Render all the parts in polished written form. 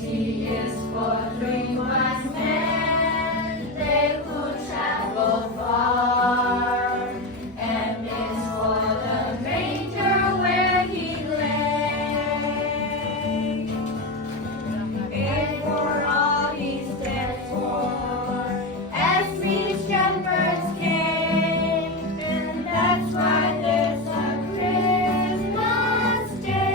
T is for three wise men, they who traveled far. M is for the manger where he lay. A for all he's dead for. S means shepherds came, and that's why there's a Christmas day.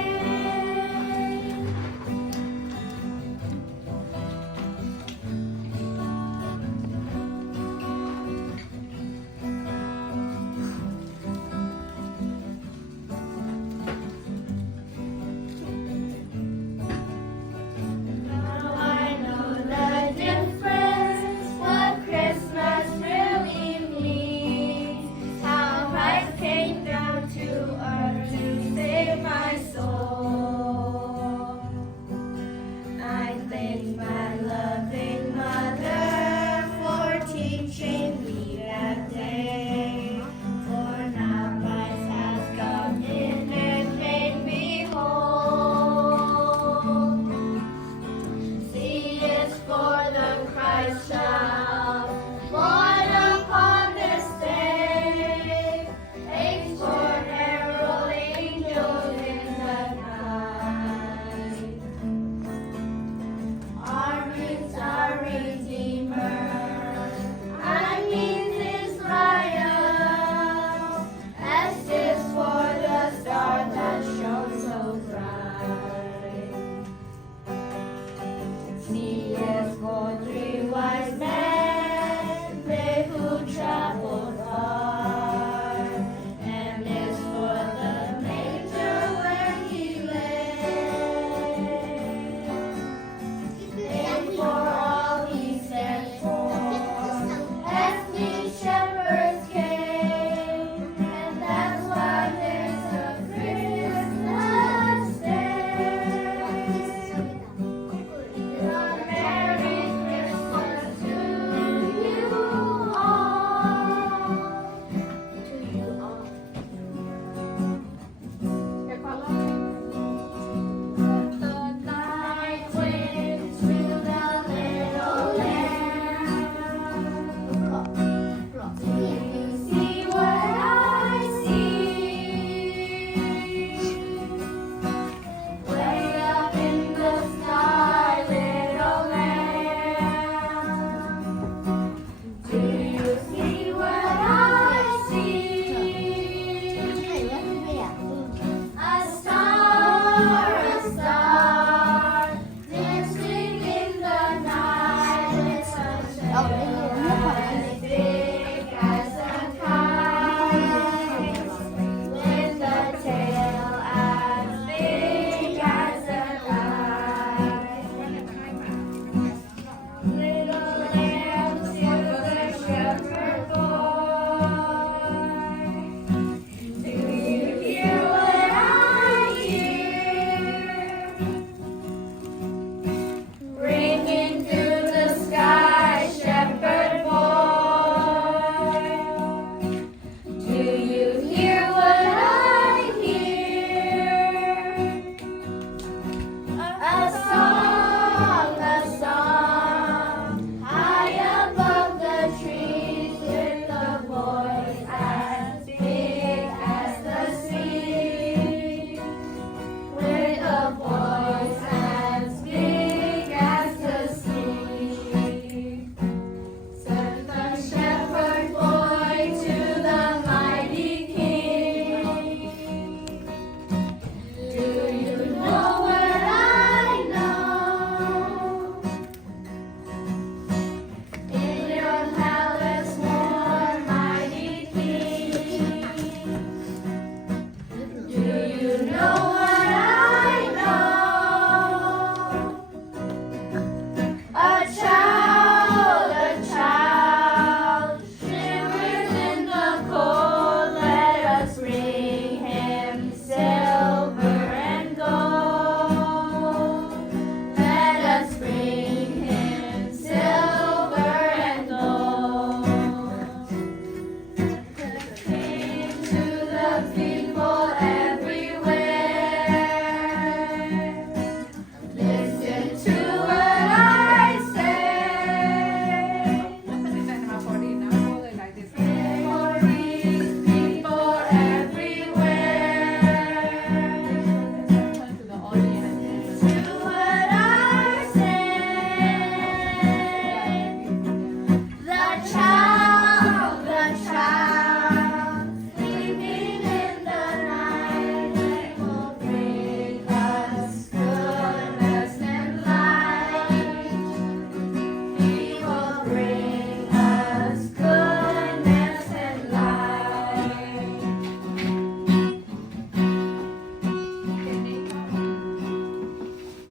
Now I know the difference, what Christmas really means. How Christ came down to earth to save my soul. I thank my loving mother for teaching me that day. For now Christ has come in and made me whole. C is for the Christ child, born upon this day. H for herald angels in the night. R means our Redeemer. I means Israel. S is for the star that shone so bright. C